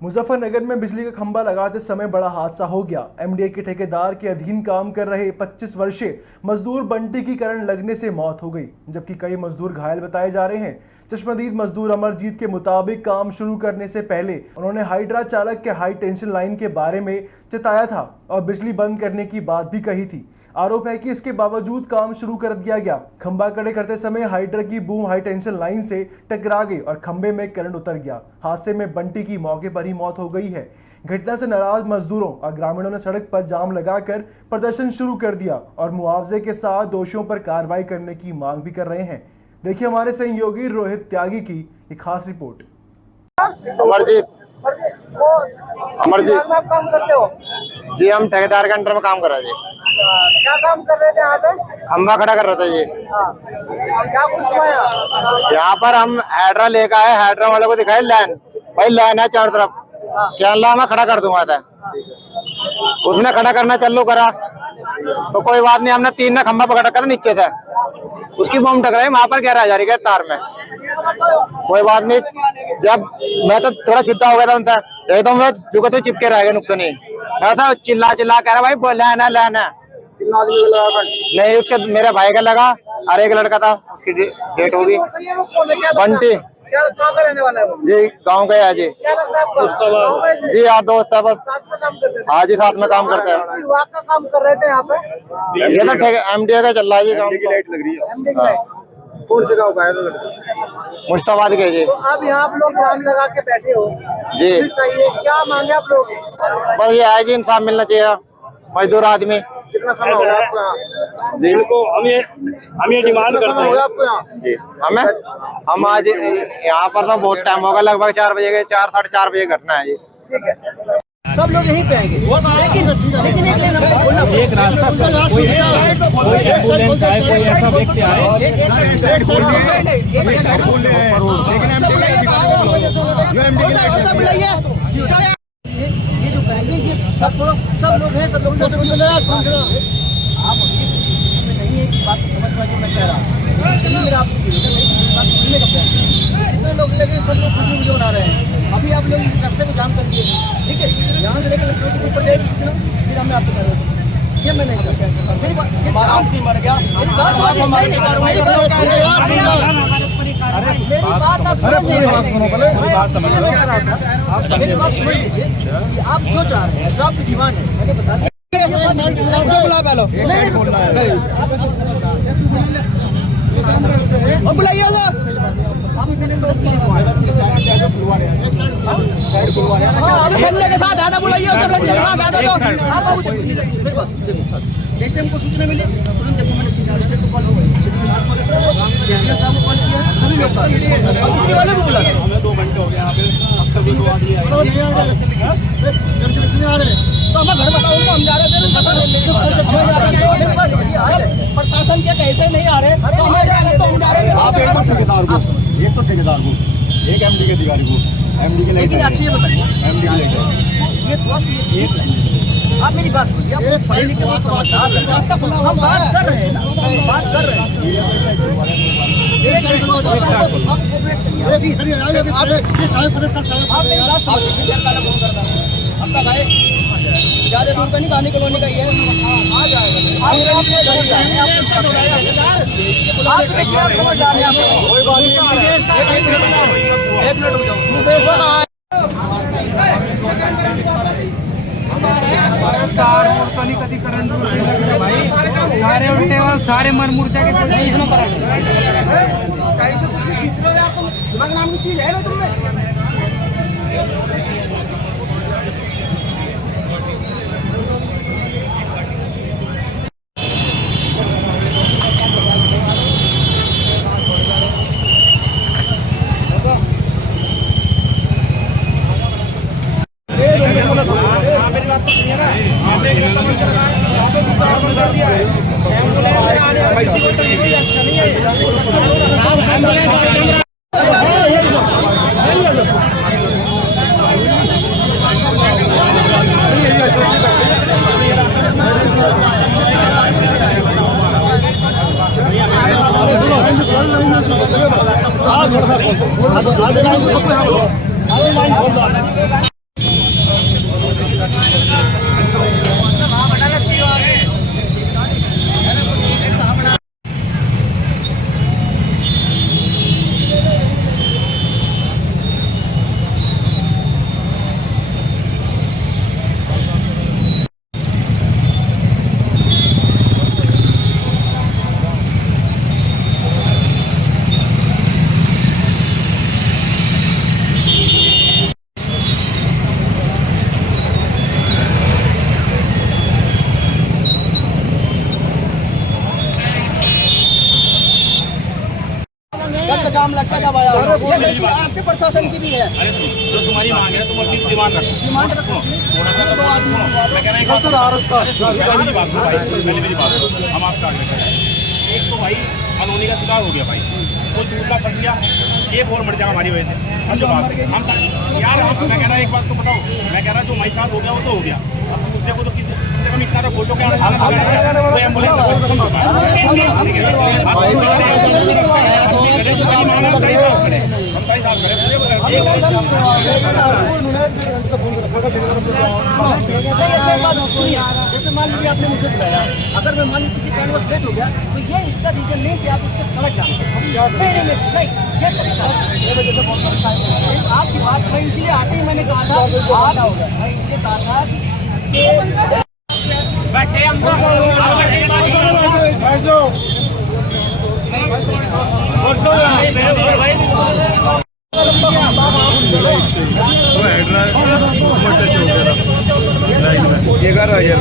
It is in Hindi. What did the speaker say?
मुजफ्फरनगर में बिजली का खंभा लगाते समय बड़ा हादसा हो गया। एमडीए के ठेकेदार के अधीन काम कर रहे 25 वर्षीय मजदूर बंटी की करंट लगने से मौत हो गई, जबकि कई मजदूर घायल बताए जा रहे हैं। चश्मदीद मजदूर अमरजीत के मुताबिक काम शुरू करने से पहले उन्होंने हाइड्रा चालक के हाई टेंशन लाइन के बारे में चेताया था और बिजली बंद करने की बात भी कही थी। आरोप है कि इसके बावजूद काम शुरू कर दिया गया। खंभा खड़े करते समय हाइड्रा की बूम हाई टेंशन लाइन से टकरा गई और खंभे में करंट उतर गया। हादसे में बंटी की मौके पर ही मौत हो गई है। घटना से नाराज मजदूरों और ग्रामीणों ने सड़क पर जाम लगाकर प्रदर्शन शुरू कर दिया और मुआवजे के साथ दोषियों पर कार्रवाई करने की मांग भी कर रहे हैं। देखिए हमारे सहयोगी रोहित त्यागी की एक खास रिपोर्ट। अमरजीत आप काम करते हो जी? हम ठेकेदार के अंडर में काम कर रहे हैं। क्या काम कर रहे थे यहाँ पे? खंभा खड़ा कर रहे थे जी। क्या कुछ हुआ यहाँ पर हम हाइड्रा लेकर आए, हाइड्रा वाले को दिखाई लाइन, भाई लाइन है चारों तरफ, क्या अल्लाह मैं खड़ा कर दूंगा था। उसने खड़ा करना चालू करा तो कोई बात नहीं, हमने 3 ने खंभा पकड़ रखा था नीचे से, उसकी बम टकराई वहां पर 11,000 के तार में। कोई बात नहीं, जब मैं तो थोड़ा छुट्टा हो गया था उनसे, एकदम मैं झुके तो चिपके रह गए नुक्कड़ नहीं। ऐसा चिल्ला चिल्ला कह रहा भाई लाइन है लाइन है। नहीं, उसके मेरे भाई का लगा और एक लड़का था, उसकी डेट होगी। बंटी का रहने वाला है वो? जी गाँव का है जी। क्या लगता है आपको? जी हाँ, दोस्त है बस। साथ में काम करते थे? हाँ जी, साथ में काम करते हैं। विभाग का काम कर रहे थे यहाँ पे? ये तो एमडीए का चल रहा है जी काम। लाइट लग रही है। कौन से गाँव का है लड़का? मुश्ताबाद के जी। तो अब यहाँ आप लोग जाम लगा के बैठे हो जी, सही है, क्या मांगे आप लोग? बस ये है जी, इंसाफ मिलना चाहिए मजदूर आदमी। कितना समय हो गया आपको यहाँ? जी हम ये डिमांड करते हैं आपको यहाँ? जी हम आज यहाँ पर तो बहुत टाइम होगा, लगभग 4 बजे के 4 साढ़े 4 बजे घटना है जी। सब लोग यहीं पे आएंगे, लेकिन एक रास्ता कोई एम्बुलेंस आए, कोई ऐसा व्यक्ति आए। ये जो करेंगे ये सब लोग हैं, सब लोग आप इस स्थिति में नहीं है कि बात समझ पाए जो मैं कह रहा हूँ। मेरा आपसे बात सुनने का प्रयास कितने लोग लगे, सब लोग खुशी वीडियो बना रहे हैं। अभी आप लोग इस रास्ते को जाम कर दिए, ठीक है? यहाँ से लेकर लखनऊ के ऊपर जाएगी, फिर हमें आपको करेंगे। ये मैं नहीं चाहता। मेरी बात मेरी बात आप समझ नहीं रहे। मैं आपसे ये कह रहा था, मेरी बात समझ लीजिए कि आप जो चाह रहे हैं, जो आपकी डिमांड है, मैंने बता दिया। बुलाइए संजय के साथ दादा बुलाइए, जैसे हमको सूचना मिली तुरंत देखो मैंने सिग्नल स्टेट को कॉल किया, साहब को कॉल किया, सभी लोग वाले को बुला। हमें 2 घंटे हो गए यहाँ पे, अब तक भी 2 आदमी आ रहे। तो हमें घर बताओ, हम जा रहे थे, प्रशासन क्या कैसे नहीं आ रहे? तो हम जा रहे हैं। आप एक तो ठेकेदार को, एक एमडी के अधिकारी को, एमडी के। लेकिन अच्छी ये बताइए, ये आप मेरी बात सुनिए, आप लोग पढ़े लिखे बात समझदार हैं, हम बात कर रहे हैं ना, हम बात कर रहे हैं। ज्यादा दूर का नहीं, गाने कॉलोनी का ही है। आ जाएगा, आप समझ आ रहे हैं? एक मिनट रुक जाओ। सारे उल्टे और सारे मन मुर्जा के कहीं से कुछ भी खींच लो यार, तुम दिमाग नाम की चीज है ना तुमने। मेरी बात तो सुनिए ना, आपने एक रास्ता बंद कर रखा है, यहाँ पे दूसरा बंद कर दिया है। एम्बुलेंस आने वाला किसी को तो ये अच्छा नहीं है। ये गलती आपके प्रशासन की भी है। अरे जो तुम्हारी मांग है तुम अपनी डिमांड रखो। डिमांड रखो। थोड़ा सा तो सुनो, मैं कह रहा हूँ एक बात सुनो, पहले मेरी बात सुनो भाई, पहले मेरी बात सुनो, हम आपका आगे करें। एक तो भाई कॉलोनी का शिकार हो गया भाई, कोई दूर का फंस गया, एक और मर जाएगा हमारी वजह से। समझो बात, हम यार मैं कह रहा एक बात तो बताओ, मैं कह रहा जो हमारे साथ हो गया वो तो हो गया, अब दूसरे को तो किसी कम से कम इतना तो बोलो क्या एम्बुलेंस नहीं, अच्छा एक बात सुनिए, जैसे मान लीजिए आपने मुझे बुलाया, अगर मैं मान लीजिए किसी कारणवश लेट हो गया तो ये इसका रीजन नहीं कि आप उसके सड़क जाए। नहीं, ये तरीका आपकी बात मैं इसलिए आते ही मैंने कहा था आप, मैं इसलिए कहा था कि $11,000